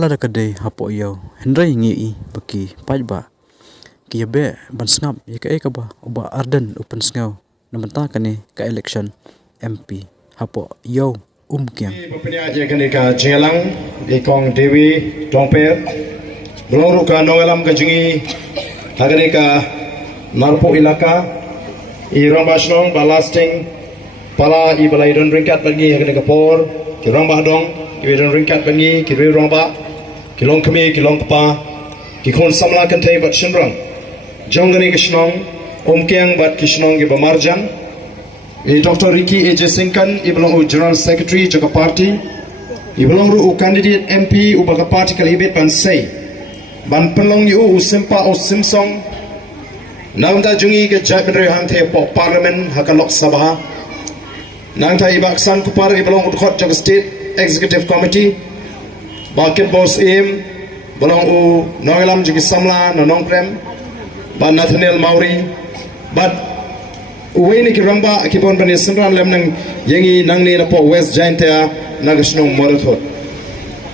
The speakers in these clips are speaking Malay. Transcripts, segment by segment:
wala da kadai hapo iyo hendrai ngi baki pajba kiya be ban snap ka ba uba arden open sngau namenta kani ka election MP hapo iyo kiang Bapenya je kani ka jingalang ikong dewi tongper belong ruka nongalam ka jingi hagani ka marpo ilaka irong basnong balasting pala ibalai don ringkat bagi hagani ka por kirong bahdong kirong ringkat bagi kirong ba kilong kami kilong pa kikon samla kan tay bat shinrang jongani kishnong kiang bat kishnong gi bamarjan Dr. Ricky A. Singkan, ibelong General Secretary Jaga Party, ibelong candidate MP ubaga party kalibet ban say, ban penlong yu simpa o simsong, nangta jungi ke jabin hante po Parliament hakalok sabah, nangta ibaksan kupar ibelong udkhot Jaga State Executive Committee, bakit bos im, belong nongelam jugi samla nonong prem, ban Nathaniel Mauri, ban Uwini kiramba kipon bani senran lem nang yangi nang ni napo West Giant ya nagasnong morathot.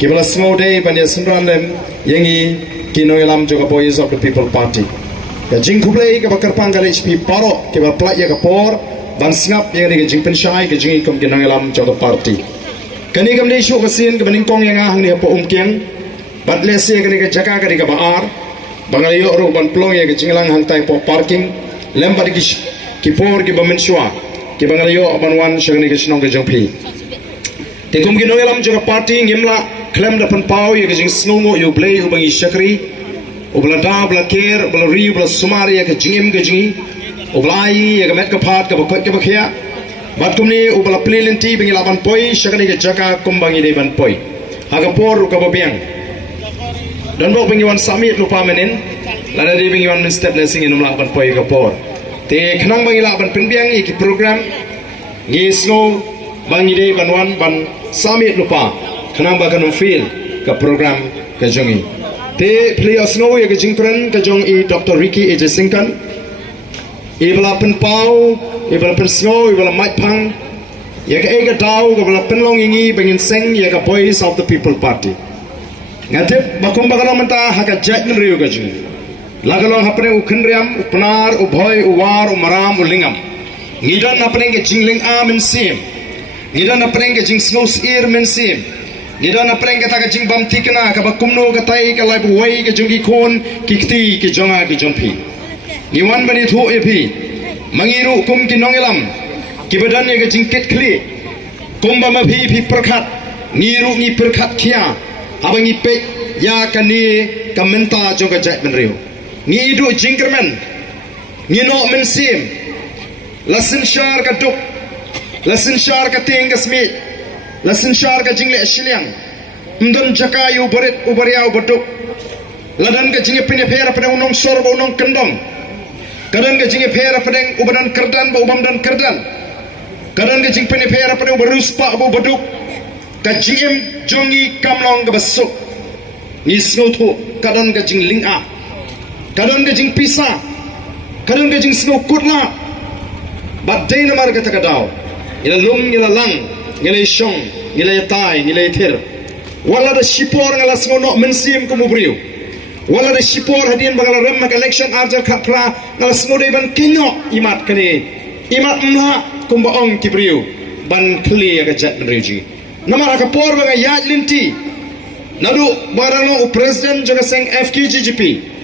Kibala snow day bani senran lem yangi kinoilam juga Boys of the People Party. Ka jing kublei ka bakar panggal HP paro kibala plak ya kapor ban singap yang ni ka jing pensyai ka jing ikom kinoilam juga party. Kani kam ni syuk kasin ka baning kong yang ahang ni hapo kiang bat lesi ka ni ka jaka ka ni ka baar bangalayo ro ban plong ya ka jinglang hang tai po parking lem badi kipor ki bamensua ki bangalayo abanwan shagni kishnong ke jongpi tikum ki noyalam juga party ngimla klem da panpau ye jing snungo yu blay u bangi shakri u bla da bla ker bla ri bla sumari ye jingim ke jingi u blai ye met ka phat ka bakot ke bakhya bat kumni u bla plilenti bangi laban poi shagni ke jaka kumbangi de ban poi haga por ka babiang dan bo bangi wan summit lupa menin lada de bangi wan step blessing inum la ban poi ka por te khnang bangi la ban penbiang iki program ngi snow bangi de banwan ban summit lupa khnang ba kanum feel ka program ka jongi te play snow ye ka jingpren ka jong i Dr. Ricky A. Singkan i bala pen pau i bala pen snow i bala mai phang ye ka ega dau ka bala pen long ingi bangin seng ye ka Boys of the People Party ngatep bakum bakana menta haka jat riu ka jingi lagalong hapne ukhenriam upnar ubhoy uwar umaram ulingam ngidan hapne ke jingling a men sim ngidan hapne ke jing snow ear men sim ngidan hapne ke ta ke jing bam tikna ka bakumno ka tai ka lai buwai ke jungi khon kikti ki jonga ki jompi niwan bani thu epi mangiru kum ki nongelam ki badan ye ke jing ket khli kumba ma phi prakhat ngiru ni prakhat khia abangi pe ya kani kamenta jonga jai benriu ngi idu jingkerman ngi no men sim lasin shar ka duk lasin shar ka tenga smi lasin shar ka jingle ashliang ndon jakayu boret ubariya ubaduk ladan ka jinge pine phera pade unong sor ba unong kendong kadan ka jinge phera pade ubadan kerdan ba ubamdan kerdan kadan ka jinge pine phera pade ubarus pa ba ubaduk ka jingem jongi kamlong ka basuk ni snotho kadan ka jing ling a kadang gajing pisa, kadang gajing snow kutla, but day namar kata kadau, ila lung, ila lang, ila shong, ila tai, ila thir, wala da shipor ngala snow no mensim kumubriu, wala da shipor hadian bagala rem mak election arjar khapra ngala snow day ban kinyo imat kani, imat mla kumbaong kibriu, ban kli aga jat menriji, namar akapor baga yaj linti, nadu barang president jaga seng FKGGP.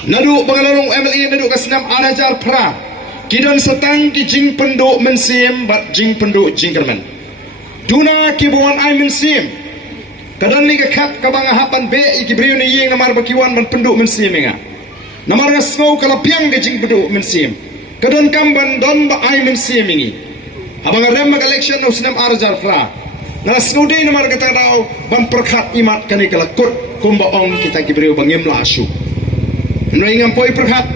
Nadu bangalarong MLA nadu kasinam anajar pra kidan setang ki jing penduk mensim bat jing penduk jingkerman duna ki buan ai mensim kadan ni ka khap ka banga hapan be ki briu ni yeng namar bakiwan ban penduk mensim nga namar ga snow kala piang ke jing penduk mensim kadan kamban don ba ai mensim ngi abang rem mak election usnam anajar pra na snow day namar ka tadau ban perkhat imat kani kala kut kumba ong kita ki briu bangim la asu Nengam poi perhat,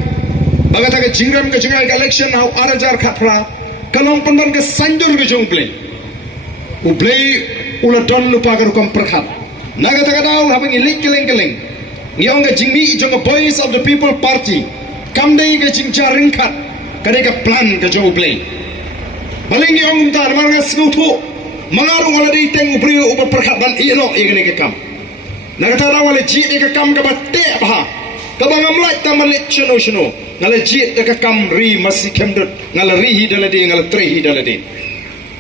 bagata ke jingram ke jingai ke election hau arajar khapra, kalong pandan ke sanjur ke jongplay, uplay uladon lupa ke rukam perhat. Naga taka dau habang ilik keleng, ngiong ke jingmi jong Boys of the People Party, kamdei ke jingja ringkat, kade ke plan ke jong uplay. Baling ngiong umtar marga snutu, mangarung ala di teng uplay upa perhat dan ilo igene ke kam. Nakata rawale jit ke kam ka batte bah. Ka bangam lai taman le chno ngala jit ka kam ri masi kemdut ngala ri hi dalade ngala tre hi dalade.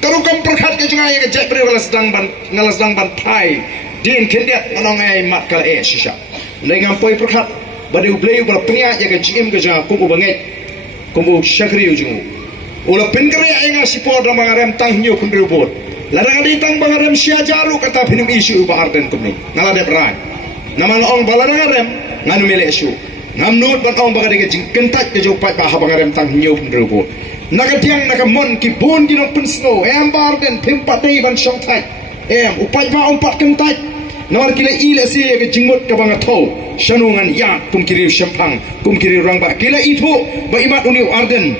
Karu kam perkhat ke jungai ke jat bre wala sedang ban thai din kendet manongai mat kala shisha. Ndai ngampoi perkhat bade ublei bala pengya ya ke GM ke jang kubu bangai kubu syakri ujung. Ula pengkere ai nga sipo da mangarem tang nyu kundu bot. Larang adi tang bangarem sia jaru kata pinum isu ba arden kumni. Ngala de brai. Naman ong balarang arem nganu mele isu. Ngam not ban ong bagade ke jing kentat ke jopat ba bangarem tang nyu kundu bot. Nakatiang nakamon ki bon ginong pensno em barden pimpat dei ban syong tai. Em upai ba ong pat kentat. Nawar kila ila si ke jingmut ka banga tho. Shanungan ya kum kiri syampang kum kiri rangba kila itu ba imat uniu arden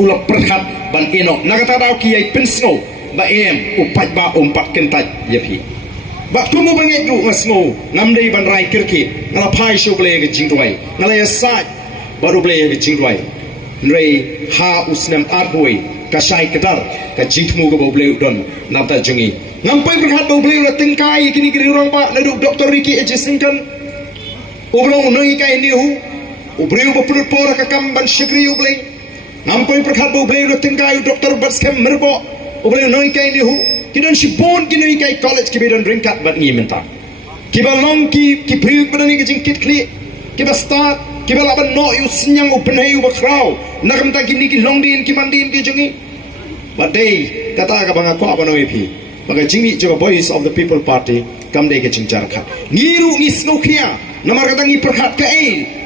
ula perhat ban enok nakata daw kiyai pensno ba upat ba umpat kentat yapi ba tumu banget du ngasno ngamdei ban rai kirki ngala pai sho ble ge jingdwai ngala ya sa baru ble ge jingdwai nrei ha usnam arboy kasai kedar ka jingmu go ble don namta jungi ngampai perhat bo ble ula tengkai kini kiri orang ba ladu Dr. Ricky Ejisingkan ubrong noi kai nihu ubreu bo purut pora ka kamban shigri uble nampai perkhat bo uble tengkai Dr. Batskem merbo ubreu noi kai nihu kidan shibon kinoi kai college kibidan ringkat bat ngi menta kibalong ki priuk badani ki jingkit kli kibasta kibalaban no yu senyang ubenai u bakrau nakam ta kini ki longdin ki mandin ki jungi badai kata ka banga ko abanoi pi baga jingi juga voice of the people party kamde ke jingjar khat ngiru ngisno khia namar kata ngi perkhat ka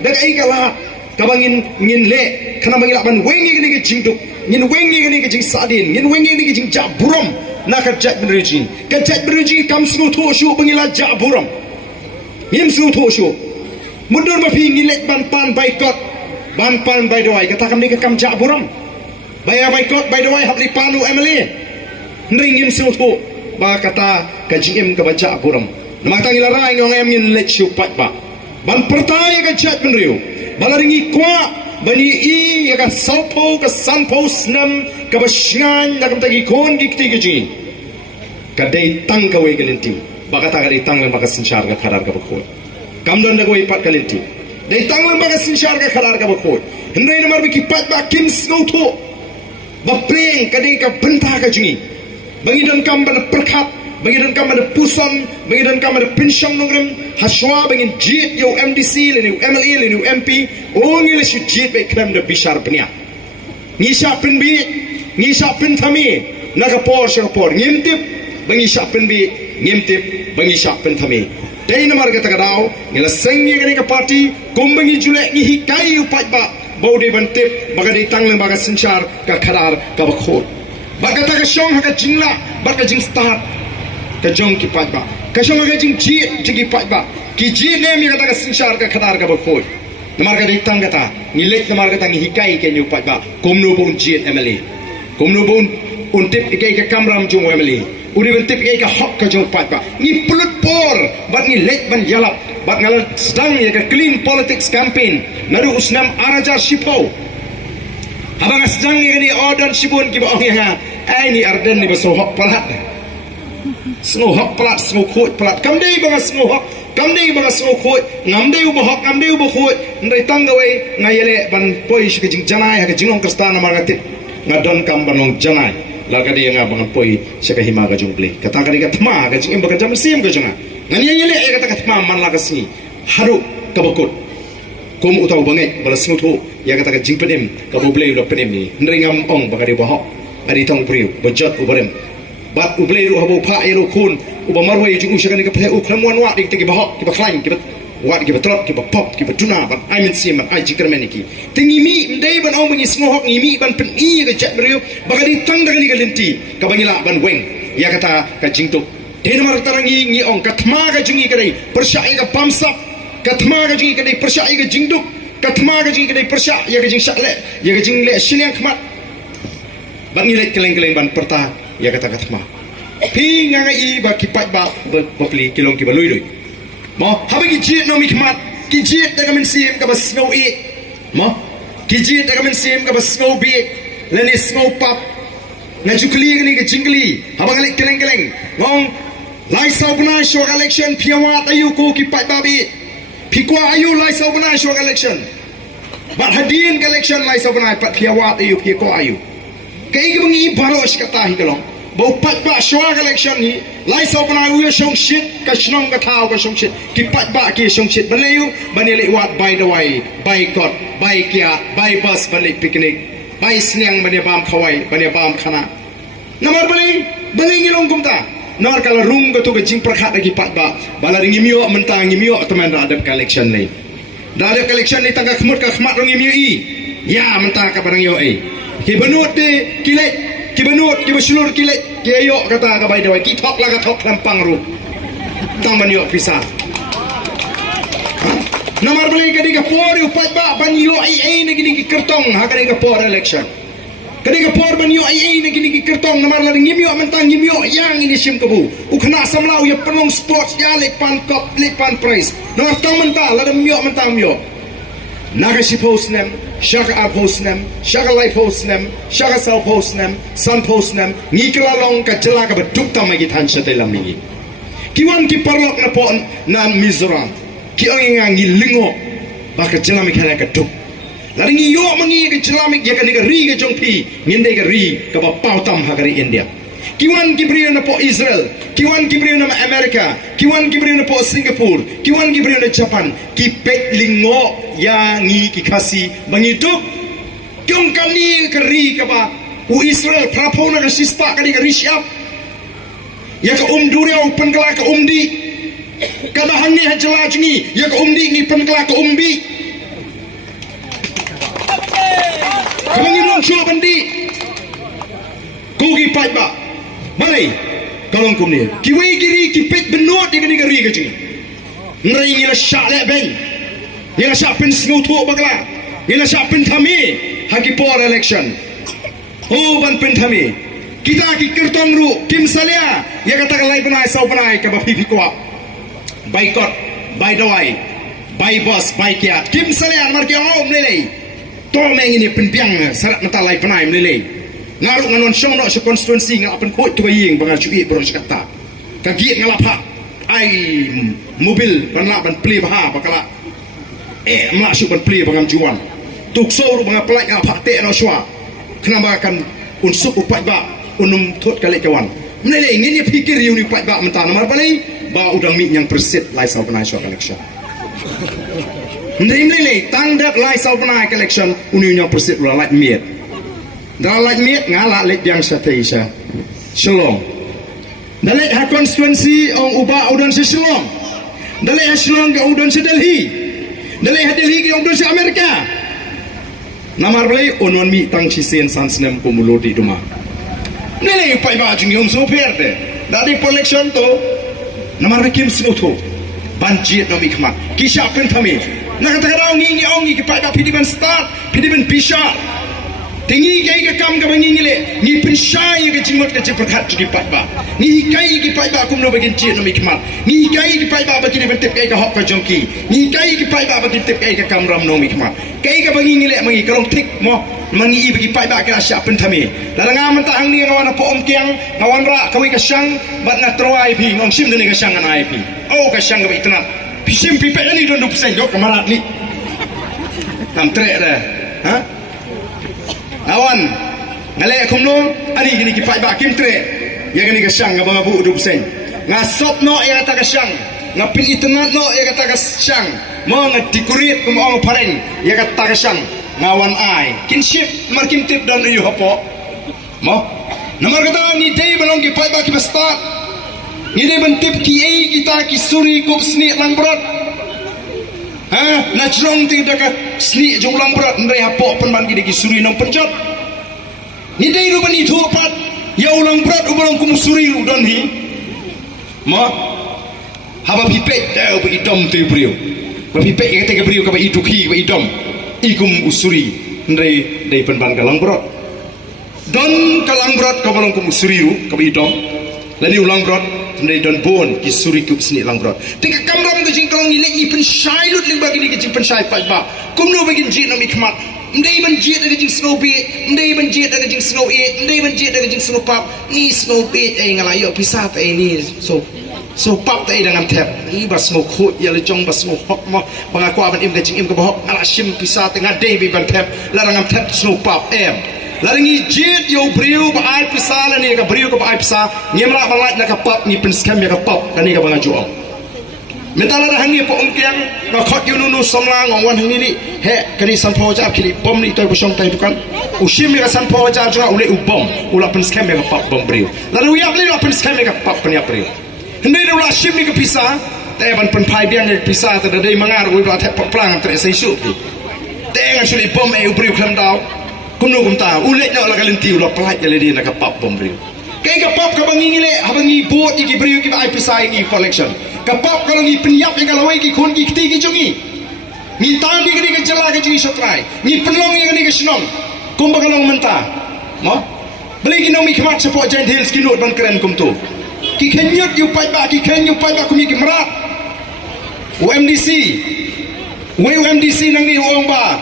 daga kalat kabangin ngin le kana bangila ban wengi gini ke jingduk ngin wengi gini ke jing sadin ngin wengi gini ke jing jaburam nak jat beruji kam snu tho shu bangila jaburam ngim snu tho shu mundur ma phi ngilek ban pan baikot ban pan bai doi kata kam ni ke kam jaburam baya baikot bai doi habli panu emily ndri ngim snu tho ba kata ka jim ka baca buram namata ngila rai ngong em ngin lek shu pat ba ban pertaya ka jat benriu balaringi kwa bani i ya ka salpo ka sanpo snam ka basngan na kam tagi kon gikti gi ka dei tang ka we galinti bakata ka dei tang lang baka sinchar ka kharar ka bakho kam don na go ipat galinti dei tang lang baka sinchar ka kharar ka bakho hendai namar bi kipat ba kim snow tho ba pleng ka dei ka benta ka jingi bangidan kam pada perkhat bangidan kam pada pusan bangidan kam pada pensyam nongrim haswa bangin jit yo MDC lenu MLA lenu MP ongi le su jit be krem de bishar pnia ngisa penbi ngisa penthami naga por sha por ngimtip bangi sha penbi ngimtip bangi sha penthami dei namar ka tagadao ngila sengi gani ka party kumbangi jule ngi hikai upat ba baude bantip bagadi tangleng baga senchar ka kharar ka bakhot bakata ka syong haka jingla baka jing start ka jong ki pat ba ka syong haka jing jigi pat ba ki ji ne mi kata ka sinchar ka khadar ka bakhoy namar ka ditang kata ngilek namar kata ngi hikai ke nyu pat ba komno bon ji MLA komno bon untip ikai ka kamram jong MLA uri bentip ikai ka hok ka jong pat ba ngi pulut por bat ngi lek ban yalap bat ngal sedang ya ka clean politics campaign naru usnam araja shipo abang sedang ni order sibun ki ba nga ai ni arden ni baso hok palat snow hok palat snow khoi palat kam dei bang snow hok kam dei bang snow khoi ngam dei ba hok ngam dei ba khoi ndai tang gawe ngayele ban poi shi jing janai ha jingong kristana margati ngadon kam banong janai laga dia nga bang poi shi ka hima ga jungle kata ka ka thma ga jing ba ka jam sim ga janga ngani yele e kata ka thma man la ka si haru ka bakut kum utau banget bala snow tho ya kata ka jing penem ka boble lo penem ni ndai ngam ong ba ka di ba hok ari tong priu bajat ubarem bat uble ru habo pha ero khun uba marwai jing usha ka phe u khramwan wa dik te ba hok ki ba khlain ki ba wat ki ba trot ki ba pop ki ba tuna bat I mean sim ai jikar meniki tingi mi ndai ban ong bangi snow hok mi ban pen i ga jat priu ba ka di tang da ni ka lenti ka bangila ban weng ya kata ka jing tu denmar tarangi ngi ong ka thma ga jingi ka dai persha ga pamsap kathma ga jingi kadai persya ga jingduk kathma ga jingi kadai persya ya ga jing sakle ya ga jing le siliang khmat ban ni le keleng-keleng ban perta ya kata kathma pi nga i ba kipat ba bopli kilong ki balui doi mo habe ki jit no mi khmat ki jit da men sim ka ba snow e mo ki jit da men sim ka ba snow bi le ni snow pap na jukli ni ga jingli habang le keleng-keleng ngong lai sau bna shok election phiawat ayu ko ki pai babi phikwa ayu lai sau bna shok election bat hadin election lai sau bna pat phiawat ayu phikwa ayu kai gi bangi baros kata hi kalong bau pat ba shok election hi lai sau bna u shong shit ka shnong ka thau ka shong shit ki pat ba ki shong shit banayu banele wat by the way by god by kia by bus balik picnic by sniang bani bam khawai bani bam khana namar bali ngilong kumta nor kala rung ko to ka jing prakhat lagi pat ba bala ngimio mentang ngimio teman radap collection ni radap collection ni tangka khmut ka khmat rong ngimio i ya mentang ka barang yo ai ki benut de kilet ki benut ki besulur kilet ki ayo kata ka bai dawai ki thok la ka thok lampang ru tang ban yo pisah namar bali ka diga por yo pat ba ban yo ai na gini ki kertong ha ka diga por election kadang por ban yo ai na gini ki kertong namar la ngimyo mentang ngimyo yang ini sim kabu ukna samlau ya penong sports ya lepan cup lepan prize no tang mentang la ngimyo mentang ngimyo naga si post nem shaka a post nem shaka light post nem shaka cell post nem sun post nem ngi kala long ka jela ka beduk ta magi than sa telam ni kiwan ki parlok na pon nan mizoram ki ang ngi lingo ba ka jela mi khala ka duk lari ngi yo mangi ke Islamik ya kan ri ke jongpi nginde ke ri ke ba pau tam ha kari India kiwan kibriyo na po Israel kiwan kibriyo na Amerika kiwan kibriyo na po Singapore kiwan kibriyo na Japan ki pet lingo ya ngi ki kasi mangiduk kyong kani ke ri ke ba u Israel prapo na ka sispa kani ke ri siap ya ka duria open kala ka di kada hangi hajla jingi ya ka di ngi pen kala ka umbi Kamangin show bandi Kugi pat ba Malay Kalong kum ni Kiwi giri kipit benot Dia kena gari kacing Ngerai ngila syak lek ben Ngila syak pen sengutuk bagla Ngila syak pen thami Haki por election Oh ban pen thami Kita ki kertong ru Kim salia Ya kata kalai penai sau penai Kaba pipi kuap Baikot By dawai By boss By kiat Kim salia Marki om lelai Tol meng ini penpiang sarat mata lai penai melelei ngaruk nganon syong nok constituency ngak pen koi tu ying bangal cui bros kata kagi ngalapa ai mobil ban la ban pli bah bakala mak syuk ban pli bangam juan tuk so ru bangal pelak ngapa te no shwa kenapa akan unsuk upat ba unum thot kali kawan melelei ngini pikir yu ni pat ba mentah namar balai ba udang mi yang persit lai sau penai shwa election Ndimlele tangdat lai sau penai election union persit la light miet. Dra light miet ngala lek yang sateisa. Shalom. Dalek ha constituency ong uba udan se Shalom. Dalek ha Shalom ke udan se Delhi. Dalek ha Delhi ke udan se Amerika. Namar blai onwan mi tang si sen san snem ko mulodi duma. Nele pai ba jing yom so perde. Dari election to namar kim snoto. Banjir no mi khmat. Kisha pen thami. Nakatakarao ngi ongi kipai ba pidiban start pidiban pisha tingi kai ka kam ka bangi ngile ni pinshai ka jimot ka jipakhat ki pai ba ni kai ki pai ba kumno bagin chi no mikmat ni kai ki pai ba bagin ben tep kai ka hok ka jongki ni kai ki pai ba bagin tep kai ka kam ram no mikmat kai ka bangi ngile mangi kalong tik mo mangi i bagi pai ba ka sya pen thami lalanga man ta hang ni ngawan po om kiang ngawan ra kawi ka syang bat na troai pi ngong sim ni ka syang anai pi oh ka syang ka itna Pisim pipe ni don 2% jok kamarat ni. Nam trek dah. Ha? Awan. Ngalai kumno ani gini ki pai ba kim trek. Ya gini ka syang ngabang abu 2%. Ngasop no ya kata ka syang. Ngapin internet no ya kata ka syang. Mo ngadikurit kum ong pareng ya kata ka syang. Ngawan ai. Kinship markim tip don yu hapo. Mo. Nomor kata ni day belong ki pai ba ki start. Ini bentip kiai kita kisuri kup seni lang berat. Ha, najrong tidak ke seni jong lang berat. Ndai hapok penban kita kisuri nang penjat. Ni dai ruban itu pat. Ya ulang berat ulang kumusuri udon hi. Ma, haba pipek dah bagi dom tu beriu. Bagi pipek kata ke beriu kaba itu ki bagi dom. Ikum usuri. Ndai dai penban kalang berat. Don kalang berat kaba ulang kumusuri kaba idom. Lani ulang berat. Ndai don bon ki suri kup seni lang brot tika kamram ke jing kalong nilek ni pen shai lut ling bagi ni ke jing pen shai pat ba kumno bagi jit no mikmat ndai ban jit ke jing snow be ndai ban jit ke jing snow e ndai ban jit ke jing snow pap ni snow be ai ngala yo pisah pe ni so so pap tay dengan tap i bas ngo khut ya le jong bas ngo hok mo pengaku aban im gajing im ke bohok ala shim pisa tengah day bi ban tap larang tap snow pap em larangi jit yo briu ba ai pisa la ni ka briu ka ba ai pisa ngemra balat na ka pap ni pen scam ya ka pap kani ka banga jual mentala dah hangi po ongkiang na khot yu nu somla ngong wan hangi ni he kani san pho ja kili bom ni toy busong tay bukan ushim ya san pho ja juga ule ubom ula pen scam ya ka pap bom briu lalu ya beli la pen scam ya ka pap kani briu hindi na ula shim ni ka pisa tay ban pen pai biang ni pisa ta dei mangar wi ba thep plang tre sai su tay ngan suli bom e briu kham dau kuno kum ta ule na la kalin tiu la plai ya le di na ka pap bom briu kay ka pap ka bangi le habangi bot iki briu ki ai pisa ni collection kapap kalau ni penyap yang kalau ki kon ki kti ki jongi ni tandi ki jala ki jingi sotrai ni pelong yang ki senong kum bagalong menta mo beli ki nomi khmat support giant hills ki not ban keren kum tu ki khenyot yu pai ba ki khenyu pai ba kum ki mrat UMDC nang ni uang ba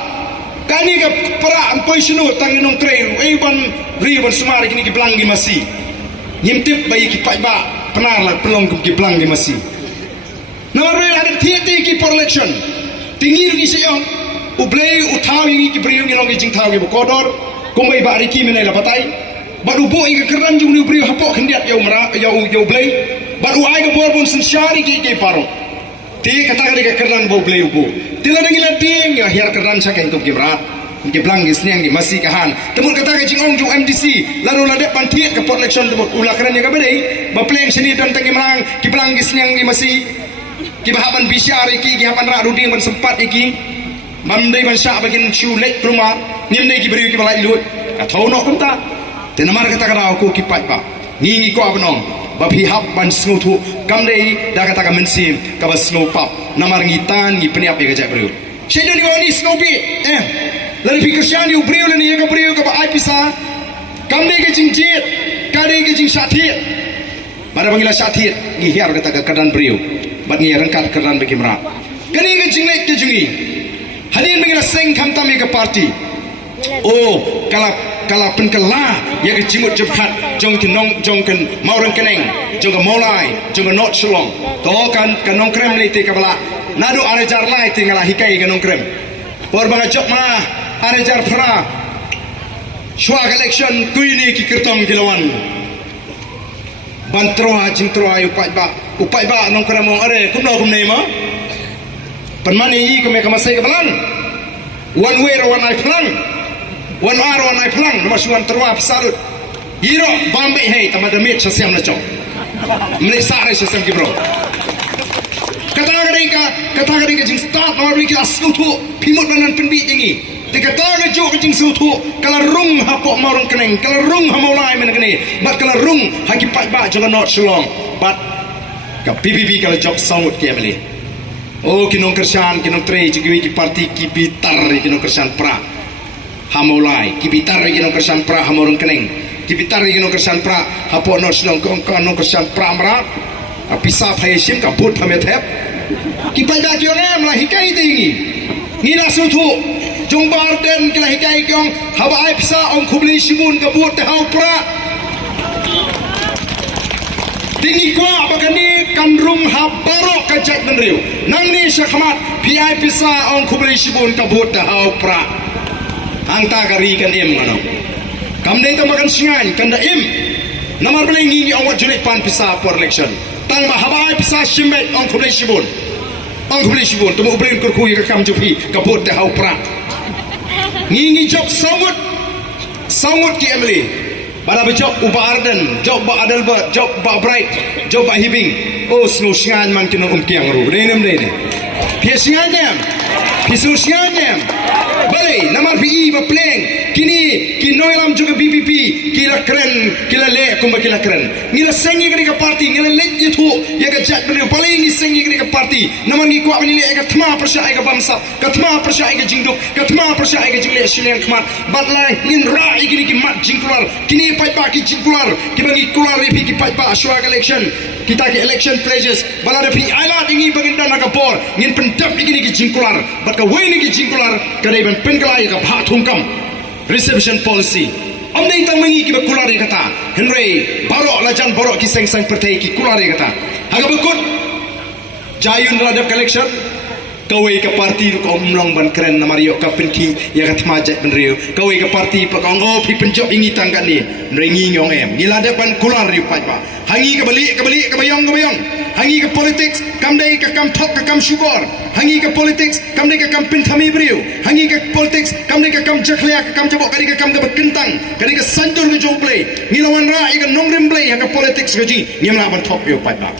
kani ka para ampoi sunu tangi nong trail ban riban sumari kini ki blangi masi nyimtip bayi ki pai ba penar la pelong kum ki blangi masi nomor ada tiati ki per election tinggi ki seyong ublei utau yang ki briu ni longi jing tau ki bokodor kumbai ba riki menai la batai baru bo ing keran jung ni briu hapok hendiat yau mera yau blei baru ai ka borbun sensyari ki paro ti kata ka keran bo blei bo tila dengila ting ya hiar keran sakai kum ki berat ki blang ki sniang ki masih kahan temut kata ka jing ong jung MDC lalu la de pantiet ke per election temut ulah keran yang ka bedai ba pleng seni dan tangi merang ki blang ki sniang ki masih kibahaban bisyar iki kihaban ra ruding ban sempat iki mamdai ban sya bagin chu lek rumah nimdai ki beri ki balai lut ka thono kum ta tenamar kata kara aku ki pai ba ngingi ko abnong ba phihap ban snutu kamdai da kata ka mensim ka ba snu pap namar ngitan ngi peniap ye ka jai beri shedo ni wani snu pi lari pikirsian yu beri le ni ka beri ka ba ai pisa kamdai ke jingjit kadai ke jing syathit pada panggilan syathit ngi hiar kata ka kadan beri bat ngi rangkat keran bagi merak kani ke jinglek ke jungi hadin mengila seng kam tami ke parti oh kala penkala ya ke jimut jebhat jong ken maurang keneng jong ke molai jong ke not shalom to kan nong krem le te kabala nadu are jar lai tingala hikai ke nong krem por banga jok ma are jar phra shwa election kuini ki kirtong kilawan bantroa jingtroa upai ba nong keramong are kumno kumnei ma panmani yi kame kamasai kabalan one way or one eye plang one hour one eye plang nomasuan terwa pisarut yiro bambe hei tamada met sasiam na chong mle sare sasiam ki bro kata gari ka jing start nomor beli ki aslutu pimut banan penbi tingi dikata ga jo ka jing sutu kala rung hapok marung keneng kala rung hamolai menegene bat kala rung hagi pai ba jangan not shalom bat ka PBB kala job sangut ki ameli oh kinong kersan kinong trei ki parti ki bitar kinong kersan pra hamolai ki bitar kinong kersan pra hamorung keneng ki bitar kinong kersan pra hapok not shalom kinong kersan pra mra apisa phaisim ka put phamet hep ki pai ba ki ngam la hikai tingi ni la sutu jong barden kila hikai kyong haba ai pisa ong khubli shimun ka buat te hau pra tinggi kwa bagani kanrung habaro ka jak menriu nang ni syakhamat pi ai pisa ong khubli shimun ka buat te hau pra angta kari kan em ngano kamne ta makan singan kanda em namar belengi ni awat julit pan pisa for election tang ba haba ai pisa shimet ong khubli shimun temu bring kurkui ka kam jupi ka buat te hau pra ngingi job sangut ki Emily pada berjob uba arden job ba adalbert job ba bright job ba hibing oh snu singan man kino kiang ru renem rene pia singan jam pisu singan jam balik namar PE ba pleng kini kinoilam juga BPP kila keren kila le kumba kila keren ngila sengi kini ka parti ngila let itu ya ka jat bener paling ni sengi kini ka parti namar ni kwa ni le ka thma persya ka bamsa ka thma persya ka jingduk ka thma persya ka jingle silen khmat batlai ngin ra kini ki mat jingkular kini pai pa ki jingkular ki bangi kular repi ki pai pa ashwa election kita ki election pledges bala repi ala dingi baginda na ka por ngin pendap kini ki jingkular bat ka weni ki jingkular ka dai ban pengalai ka phathung kam reception policy amne tang mengi ki kulare kata henry barok lajan barok ki seng sang pertai ki kulare kata haga bekut jayun radap collection kawai ke parti ko umlong ban keren na mario ka penki ya kat majak benriu kawai ke parti pa konggo pi penjok ingi tangkan ni ringi ngong em ngilade ban kular riu pai ba hangi ke beli ke bayong hangi ke politics kam dai ke kam thok ke kam syukur hangi ke politics kam dai ke kam pinthami briu hangi ke politics kam dai ke kam jakhlia ke kam jabok kadi ke kam ke kentang kadi ke sanjur ke jong play ngilawan ra i ke nongrem play ha ke politics ke ji ngimla ban thok riu pai ba